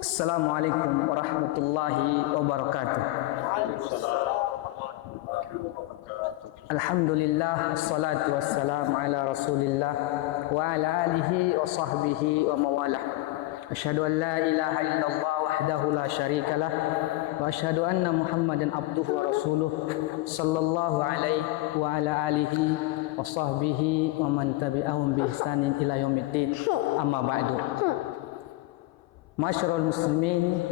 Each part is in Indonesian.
Assalamualaikum warahmatullahi wabarakatuh. Alhamdulillah, wassalatu wassalamu ala rasulillah wa ala alihi wa sahbihi wa mawalah. Asyhadu an la ilaha illallah wahdahu la syarikalah wa asyhadu anna Muhammadan abduhu wa rasuluh sallallahu alaihi wa ala alihi wa sahbihi wa man tabi'ahum bi ihsanin ila yaumiddin. Amma ba'du. Masyarul muslimin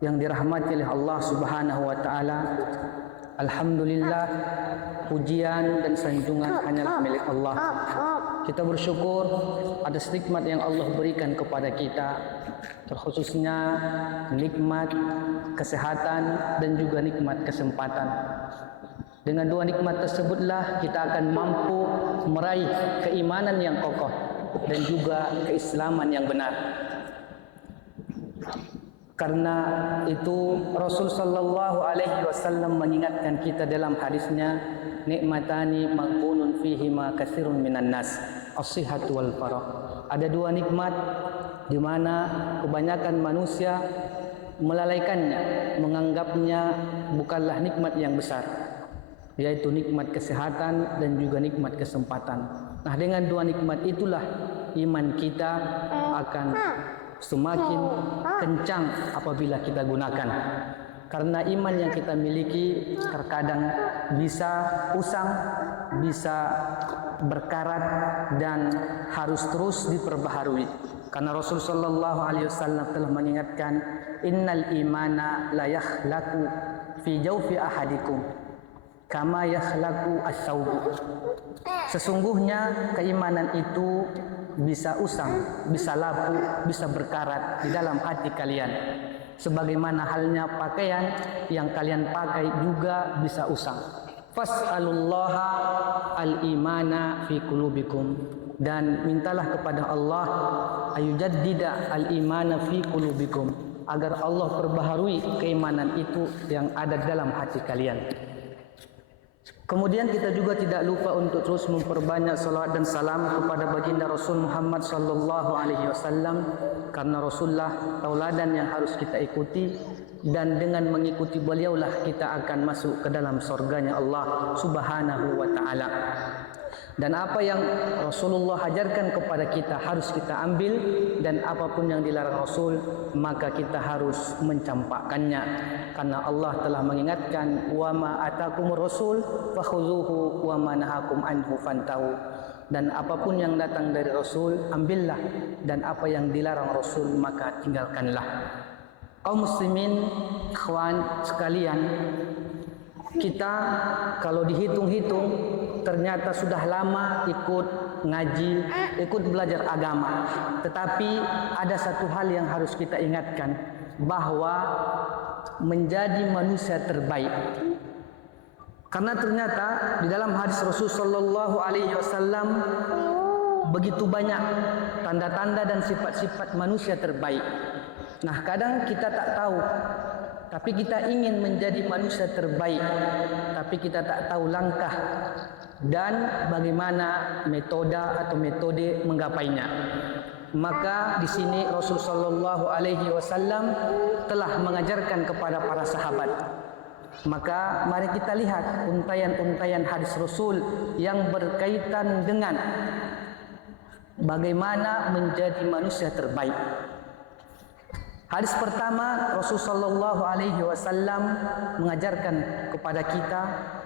yang dirahmati oleh Allah Subhanahu wa taala, alhamdulillah, pujian dan sanjungan hanyalah milik Allah. Kita bersyukur atas nikmat yang Allah berikan kepada kita, terkhususnya nikmat kesehatan dan juga nikmat kesempatan. Dengan dua nikmat tersebutlah kita akan mampu meraih keimanan yang kokoh dan juga keislaman yang benar. Karena itu Rasul sallallahu alaihi wasallam mengingatkan kita dalam hadisnya, nikmatani maghbunun fihima katsirun minan nas, as-sihhatu wal faragh. Ada dua nikmat di mana kebanyakan manusia melalaikannya, menganggapnya bukanlah nikmat yang besar, yaitu nikmat kesehatan dan juga nikmat kesempatan. Nah, dengan dua nikmat itulah iman kita akan semakin kencang apabila kita gunakan. Karena iman yang kita miliki terkadang bisa usang, bisa berkarat dan harus terus diperbaharui. Karena Rasul sallallahu alaihi wasallam telah mengingatkan, innal imana la yakhlaqu fi jawfi ahadikum kama yakhlaqu as-saubu. Sesungguhnya keimanan itu bisa usang, bisa lapuk, bisa berkarat di dalam hati kalian. Sebagaimana halnya pakaian yang kalian pakai juga bisa usang. Fas'alullaha al-imana fi qulubikum, dan mintalah kepada Allah ayujaddida al-imana fi qulubikum, agar Allah perbaharui keimanan itu yang ada dalam hati kalian. Kemudian kita juga tidak lupa untuk terus memperbanyak salawat dan salam kepada baginda Rasul Muhammad sallallahu alaihi wasallam, karena Rasulullah tauladan yang harus kita ikuti, dan dengan mengikuti beliaulah kita akan masuk ke dalam surganya Allah Subhanahu wa taala. Dan apa yang Rasulullah ajarkan kepada kita harus kita ambil, dan apapun yang dilarang Rasul maka kita harus mencampakkannya. Karena Allah telah mengingatkan, wa ma atakumur rasul fakhudhuhu wa ma nahakum anhu fantahu. Dan apapun yang datang dari Rasul ambillah, dan apa yang dilarang Rasul maka tinggalkanlah. Kaum muslimin, ikhwan sekalian, kita kalau dihitung-hitung ternyata sudah lama ikut ngaji, ikut belajar agama. Tetapi ada satu hal yang harus kita ingatkan, bahwa menjadi manusia terbaik. Karena ternyata di dalam hadis Rasul sallallahu alaihi wasallam begitu banyak tanda-tanda dan sifat-sifat manusia terbaik. Nah, kadang kita tak tahu, tapi kita ingin menjadi manusia terbaik, tapi kita tak tahu langkah dan bagaimana metode menggapainya. Maka di sini Rasul sallallahu alaihi wasallam telah mengajarkan kepada para sahabat. Maka mari kita lihat untayan-untayan hadis Rasul yang berkaitan dengan bagaimana menjadi manusia terbaik. Hadis pertama, Rasul sallallahu alaihi wasallam mengajarkan kepada kita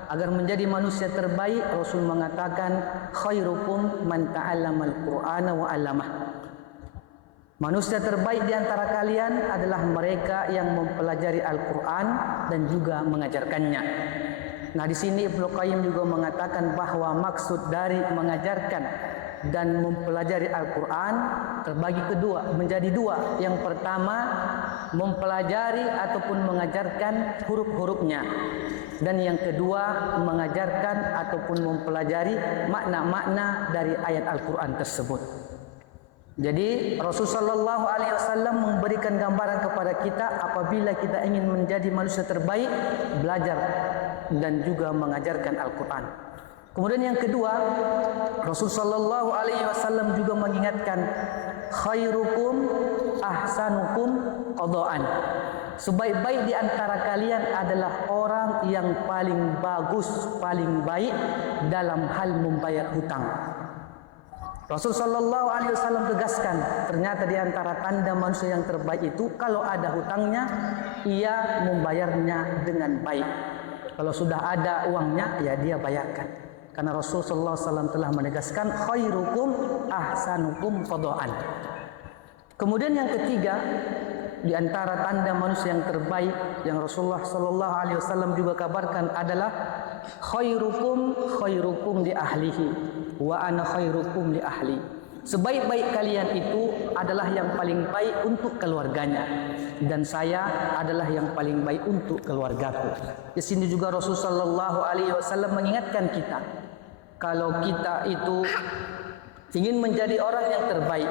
agar menjadi manusia terbaik. Rasul mengatakan, khairukum man ta'allamal Qur'ana wa 'allamah. Manusia terbaik di antara kalian adalah mereka yang mempelajari Al-Quran dan juga mengajarkannya. Nah, di sini Ibnu Qayyim juga mengatakan bahwa maksud dari mengajarkan dan mempelajari Al-Quran terbagi menjadi dua. Yang pertama, mempelajari ataupun mengajarkan huruf-hurufnya, dan yang kedua, mengajarkan ataupun mempelajari makna-makna dari ayat Al-Quran tersebut. Jadi Rasulullah sallallahu alaihi wasallam memberikan gambaran kepada kita, apabila kita ingin menjadi manusia terbaik, belajar dan juga mengajarkan Al-Quran. Kemudian yang kedua, Rasul sallallahu alaihi wasallam juga mengingatkan khairukum ahsanukum qadaan. Sebaik-baik di antara kalian adalah orang yang paling bagus, paling baik dalam hal membayar hutang. Rasul sallallahu alaihi wasallam tegaskan, ternyata di antara tanda manusia yang terbaik itu kalau ada hutangnya, ia membayarnya dengan baik. Kalau sudah ada uangnya, ya dia bayarkan. Karena Rasul sallallahu alaihi wasallam telah menegaskan khairukum ahsanukum qadaan. Kemudian yang ketiga, di antara tanda manusia yang terbaik yang Rasulullah sallallahu alaihi wasallam juga kabarkan adalah khairukum li ahlihi wa ana khairukum li ahli. Sebaik-baik kalian itu adalah yang paling baik untuk keluarganya dan saya adalah yang paling baik untuk keluargaku. Di sini juga Rasul sallallahu alaihi wasallam mengingatkan kita, kalau kita itu ingin menjadi orang yang terbaik,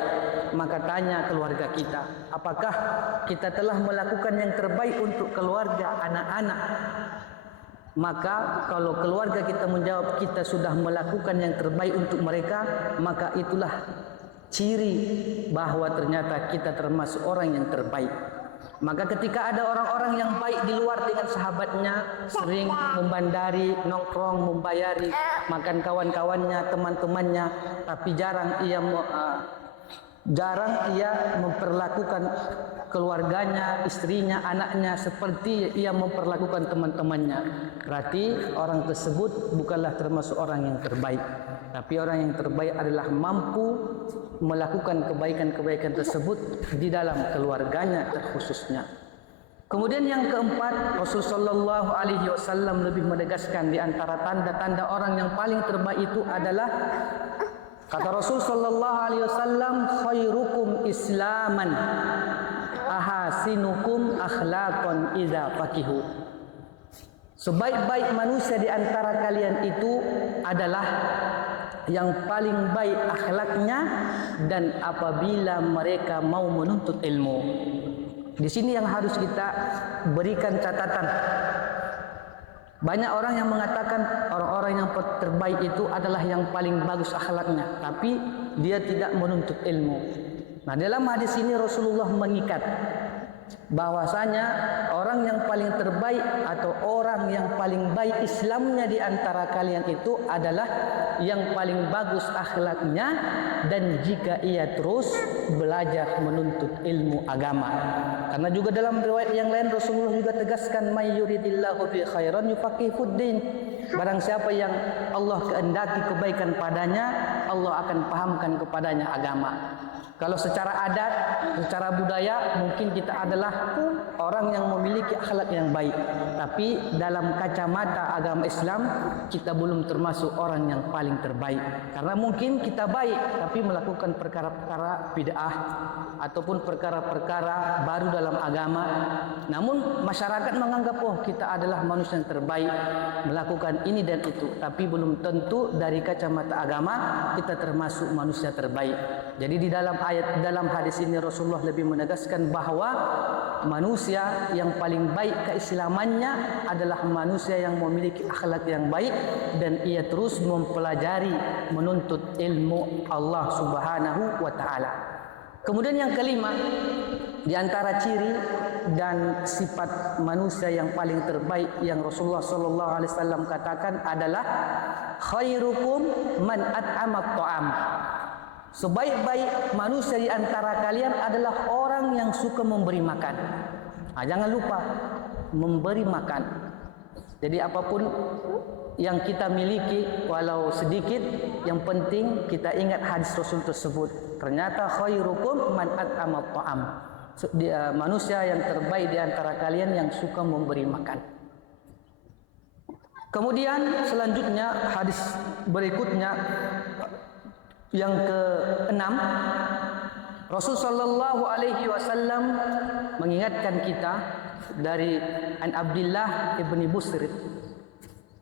maka tanya keluarga kita, apakah kita telah melakukan yang terbaik untuk keluarga, anak-anak? Maka kalau keluarga kita menjawab kita sudah melakukan yang terbaik untuk mereka, maka itulah ciri bahwa ternyata kita termasuk orang yang terbaik. Maka ketika ada orang-orang yang baik di luar dengan sahabatnya, sering membandari, nongkrong, membayari, makan kawan-kawannya, teman-temannya, tapi jarang ia memperlakukan keluarganya, istrinya, anaknya seperti ia memperlakukan teman-temannya. Berarti orang tersebut bukanlah termasuk orang yang terbaik. Tapi orang yang terbaik adalah mampu melakukan kebaikan-kebaikan tersebut di dalam keluarganya terkhususnya. Kemudian yang keempat, Rasulullah sallallahu alaihi wasallam lebih menegaskan di antara tanda-tanda orang yang paling terbaik itu adalah, kata Rasul sallallahu alaihi wasallam, khairukum islaman ahasinukum akhlaqan idza faqihu. Sebaik-baik manusia di antara kalian itu adalah yang paling baik akhlaknya dan apabila mereka mau menuntut ilmu. Di sini yang harus kita berikan catatan. Banyak orang yang mengatakan orang-orang yang terbaik itu adalah yang paling bagus akhlaknya, tapi dia tidak menuntut ilmu. Nah, dalam hadis ini Rasulullah mengikat bahwasanya orang yang paling terbaik atau orang yang paling baik Islamnya di antara kalian itu adalah yang paling bagus akhlaknya dan jika ia terus belajar menuntut ilmu agama. Karena juga dalam riwayat yang lain Rasulullah juga tegaskan, may yuridillahu bi khairan yufaqihu din. Barang siapa yang Allah kehendaki kebaikan padanya, Allah akan pahamkan kepadanya agama. Kalau secara adat, secara budaya mungkin kita adalah orang yang memiliki akhlak yang baik. Tapi dalam kacamata agama Islam kita belum termasuk orang yang paling terbaik. Karena mungkin kita baik tapi melakukan perkara-perkara bid'ah ataupun perkara-perkara baru dalam agama. Namun masyarakat menganggap kita adalah manusia yang terbaik melakukan ini dan itu. Tapi belum tentu dari kacamata agama kita termasuk manusia terbaik. Jadi di dalam hadis ini Rasulullah lebih menegaskan bahwa manusia yang paling baik keislamannya adalah manusia yang memiliki akhlak yang baik dan ia terus mempelajari menuntut ilmu Allah Subhanahu wa taala. Kemudian yang kelima, di antara ciri dan sifat manusia yang paling terbaik yang Rasulullah sallallahu alaihi wasallam katakan adalah khairukum man at'ama ta'am. Sebaik-baik manusia di antara kalian adalah orang yang suka memberi makan. Jangan lupa memberi makan. Jadi apapun yang kita miliki walau sedikit, yang penting kita ingat hadis Rasul tersebut. Ternyata khairukum man at'ama ta'am. Manusia yang terbaik di antara kalian yang suka memberi makan. Kemudian selanjutnya hadis berikutnya yang ke-6, Rasul sallallahu alaihi wasallam mengingatkan kita dari An Abdullah ibni Busr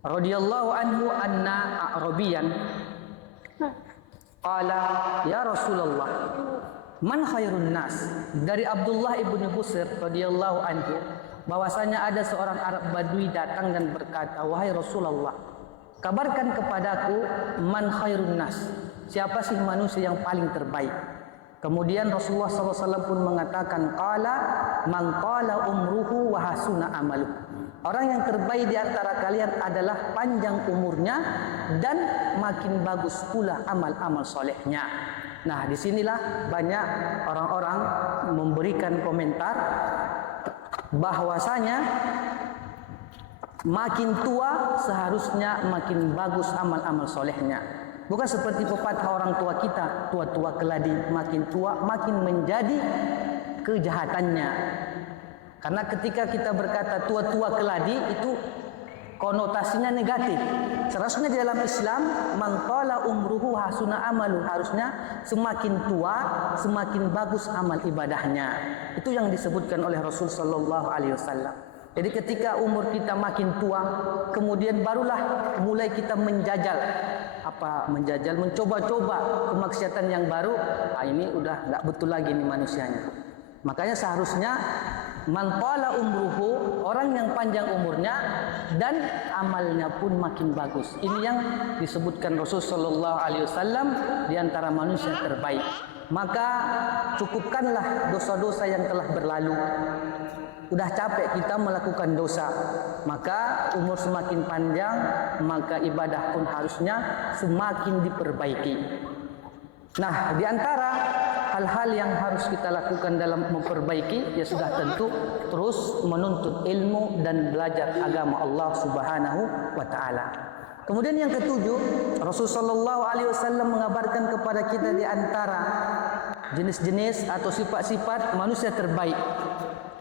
radhiyallahu anhu anna Arabiyan qala ya Rasulullah man khairun nas. Dari Abdullah ibni Busr radhiyallahu anhu bahwasanya ada seorang Arab Badui datang dan berkata, wahai Rasulullah, kabarkan kepadaku man khairun nas, siapa sih manusia yang paling terbaik. Kemudian Rasulullah SAW pun mengatakan, qala man qala umruhu wa hasuna amaluh. Orang yang terbaik di antara kalian adalah panjang umurnya dan makin bagus pula amal-amal solehnya. Nah, disinilah banyak orang-orang memberikan komentar bahwasanya makin tua seharusnya makin bagus amal-amal solehnya. Bukan seperti pepatah orang tua kita, tua-tua keladi, makin tua makin menjadi kejahatannya. Karena ketika kita berkata tua-tua keladi itu konotasinya negatif. Seharusnya di dalam Islam, man qala umruhu hasuna amalu, harusnya semakin tua semakin bagus amal ibadahnya. Itu yang disebutkan oleh Rasul sallallahu alaihi wasallam. Jadi ketika umur kita makin tua, kemudian barulah mulai kita menjajal, mencoba-coba kemaksiatan yang baru. Ini udah nggak betul lagi nih manusianya. Makanya seharusnya man qala umruhu, orang yang panjang umurnya dan amalnya pun makin bagus. Ini yang disebutkan Rasul sallallahu alaihi wasallam di antara manusia terbaik. Maka cukupkanlah dosa-dosa yang telah berlalu. Udah capek kita melakukan dosa, maka umur semakin panjang, maka ibadah pun harusnya semakin diperbaiki. Nah, di antara hal-hal yang harus kita lakukan dalam memperbaiki, ya sudah tentu terus menuntut ilmu dan belajar agama Allah Subhanahu wa taala. Kemudian yang ketujuh, Rasulullah sallallahu alaihi wasallam mengabarkan kepada kita di antara jenis-jenis atau sifat-sifat manusia terbaik.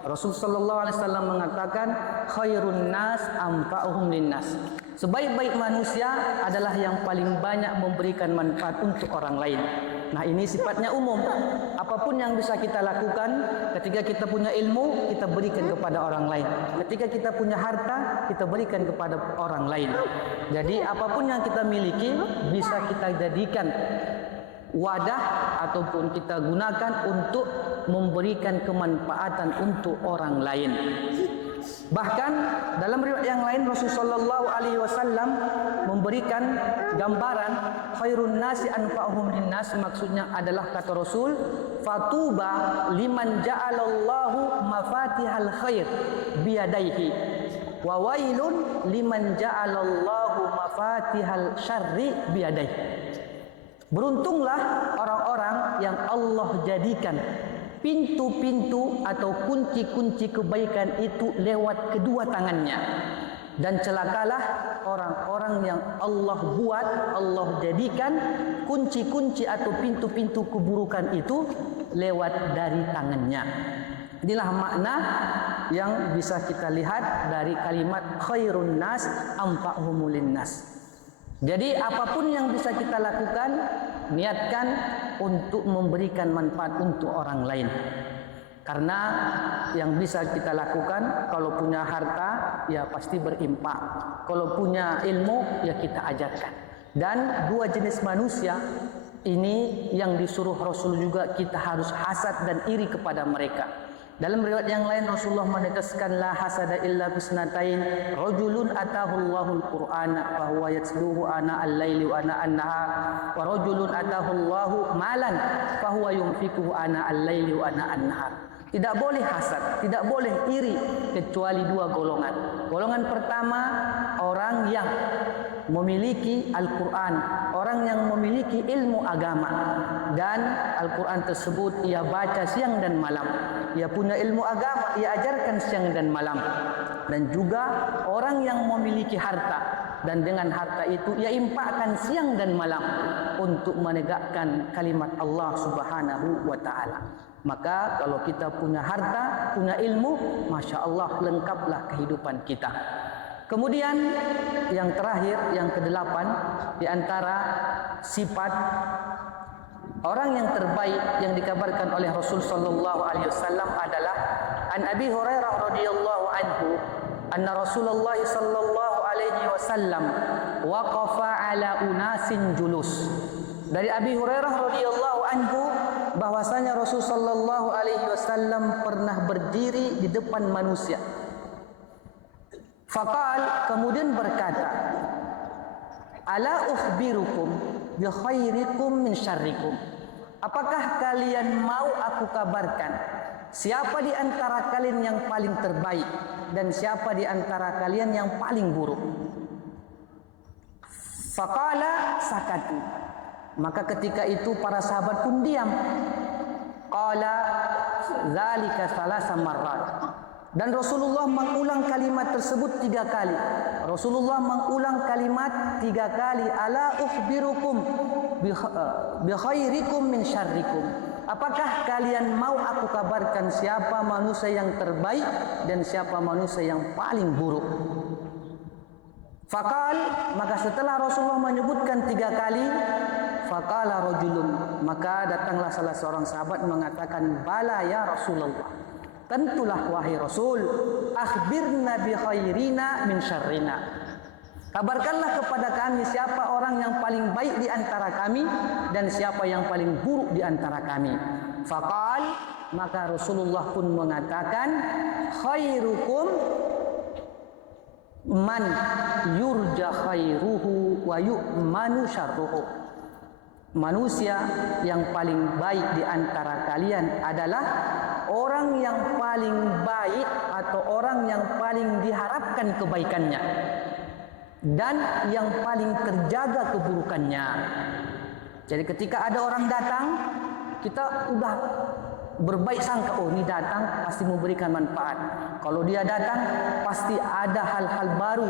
Rasul sallallahu alaihi wasallam mengatakan khairun nas anfa'uhum linnas. Sebaik-baik manusia adalah yang paling banyak memberikan manfaat untuk orang lain. Nah, ini sifatnya umum. Apapun yang bisa kita lakukan, ketika kita punya ilmu, kita berikan kepada orang lain. Ketika kita punya harta, kita berikan kepada orang lain. Jadi apapun yang kita miliki bisa kita jadikan wadah ataupun kita gunakan untuk memberikan kemanfaatan untuk orang lain. Bahkan dalam riwayat yang lain Rasulullah sallallahu alaihi wasallam memberikan gambaran khairun nasi anfa'uhum linnas, maksudnya adalah kata Rasul, fatuba liman ja'alallahu mafatihal khair biyadaihi wa wailun liman ja'alallahu mafatihal syarri biyadaihi. Beruntunglah orang-orang yang Allah jadikan pintu-pintu atau kunci-kunci kebaikan itu lewat kedua tangannya. Dan celakalah orang-orang yang Allah buat, Allah jadikan kunci-kunci atau pintu-pintu keburukan itu lewat dari tangannya. Inilah makna yang bisa kita lihat dari kalimat khairun nas anfa'uhum linnas. Jadi apapun yang bisa kita lakukan, niatkan untuk memberikan manfaat untuk orang lain. Karena yang bisa kita lakukan, kalau punya harta, ya pasti berimpak. Kalau punya ilmu, ya kita ajarkan. Dan dua jenis manusia ini yang disuruh Rasul juga kita harus hasad dan iri kepada mereka. Dalam riwayat yang lain Rasulullah menegaskan la hasada illa bisnatain, rajulun atahu Allahul Qur'ana fa huwa yatluhu ana al-laili wa ana an-nahar, wa rajulun atahu Allahu malan fa huwa yunfiquhu ana al-laili wa ana an-nahar. Tidak boleh hasad, tidak boleh iri kecuali dua golongan. Golongan pertama, orang yang memiliki Al-Quran, orang yang memiliki ilmu agama, dan Al-Quran tersebut ia baca siang dan malam. Ia punya ilmu agama, ia ajarkan siang dan malam. Dan juga orang yang memiliki harta, dan dengan harta itu ia infakkan siang dan malam untuk menegakkan kalimat Allah Subhanahu wa ta'ala. Maka kalau kita punya harta, punya ilmu, Masya Allah, lengkaplah kehidupan kita. Kemudian yang terakhir, yang kedelapan, di antara sifat orang yang terbaik yang dikabarkan oleh Rasul sallallahu alaihi wasallam adalah an Abi Hurairah radhiyallahu anhu anna Rasulullah sallallahu alaihi wasallam waqafa ala unasin julus. Dari Abi Hurairah radhiyallahu anhu bahwasanya Rasul sallallahu alaihi wasallam pernah berdiri di depan manusia. Faqal, kemudian berkata, ala ukhbirukum bi khairikum min syarrikum. Apakah kalian mau aku kabarkan siapa di antara kalian yang paling terbaik dan siapa di antara kalian yang paling buruk? Faqala sakatu. Maka ketika itu para sahabat pun diam. Qala zalika salasa marrat. Dan Rasulullah mengulang kalimat tersebut 3 kali. Rasulullah mengulang kalimat 3 kali. Ala ukhbirukum bi khairikum min syarrikum. Apakah kalian mau aku kabarkan siapa manusia yang terbaik dan siapa manusia yang paling buruk? Faqal, maka setelah Rasulullah menyebutkan 3 kali, faqala rajulun, maka datanglah salah seorang sahabat mengatakan, bala ya Rasulullah, tentulah wahai Rasul, akhbirna bi khairina min syarrina. Kabarkanlah kepada kami siapa orang yang paling baik di antara kami dan siapa yang paling buruk di antara kami. Faqal, maka Rasulullah pun mengatakan, khairukum man yurja khairuhu wa yu'manu syarruhu. Manusia yang paling baik di antara kalian adalah orang yang paling baik atau orang yang paling diharapkan kebaikannya dan yang paling terjaga keburukannya. Jadi ketika ada orang datang, kita udah berbaik sangka, oh ini datang pasti memberikan manfaat. Kalau dia datang pasti ada hal-hal baru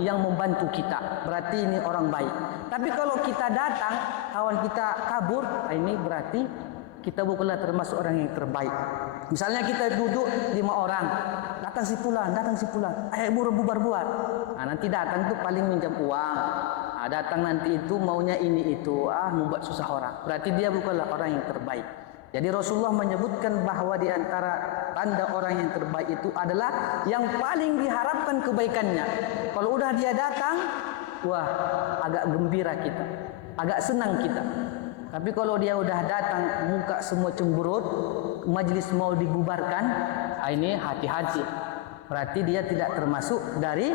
yang membantu kita, berarti ini orang baik. Tapi kalau kita datang, kawan kita kabur, ini berarti kita bukanlah termasuk orang yang terbaik. Misalnya kita duduk 5 orang, datang si fulan, ayo bubar. Nah, nanti datang tuh paling minjam uang. Nah, datang nanti itu maunya ini itu, membuat susah orang. Berarti dia bukanlah orang yang terbaik. Jadi Rasulullah menyebutkan bahawa di antara tanda orang yang terbaik itu adalah yang paling diharapkan kebaikannya. Kalau udah dia datang, wah, agak gembira kita, agak senang kita. Tapi kalau dia udah datang, muka semua cemberut, majlis mau dibubarkan, ini hati-hati. Berarti dia tidak termasuk dari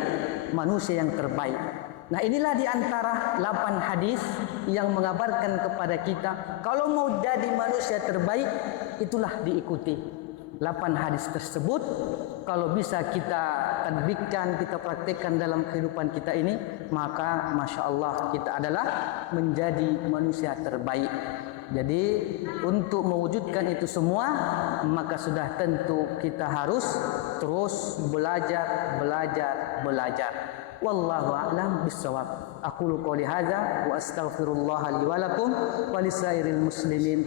manusia yang terbaik. Nah, inilah di antara 8 hadis yang mengabarkan kepada kita, kalau mau jadi manusia terbaik, itulah diikuti. 8 hadis tersebut, kalau bisa kita tadbikkan, kita praktekkan dalam kehidupan kita ini, maka Masya Allah kita adalah menjadi manusia terbaik. Jadi untuk mewujudkan itu semua, maka sudah tentu kita harus terus belajar. Wallahu a'lam bissawab. Aqulu qouli hadza wa astaghfirullah li wa lakum wa lisairil muslimin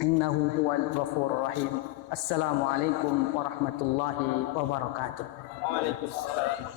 innahu huwal ghafurur rahim. Assalamualaikum warahmatullahi wabarakatuh. Waalaikumsalam.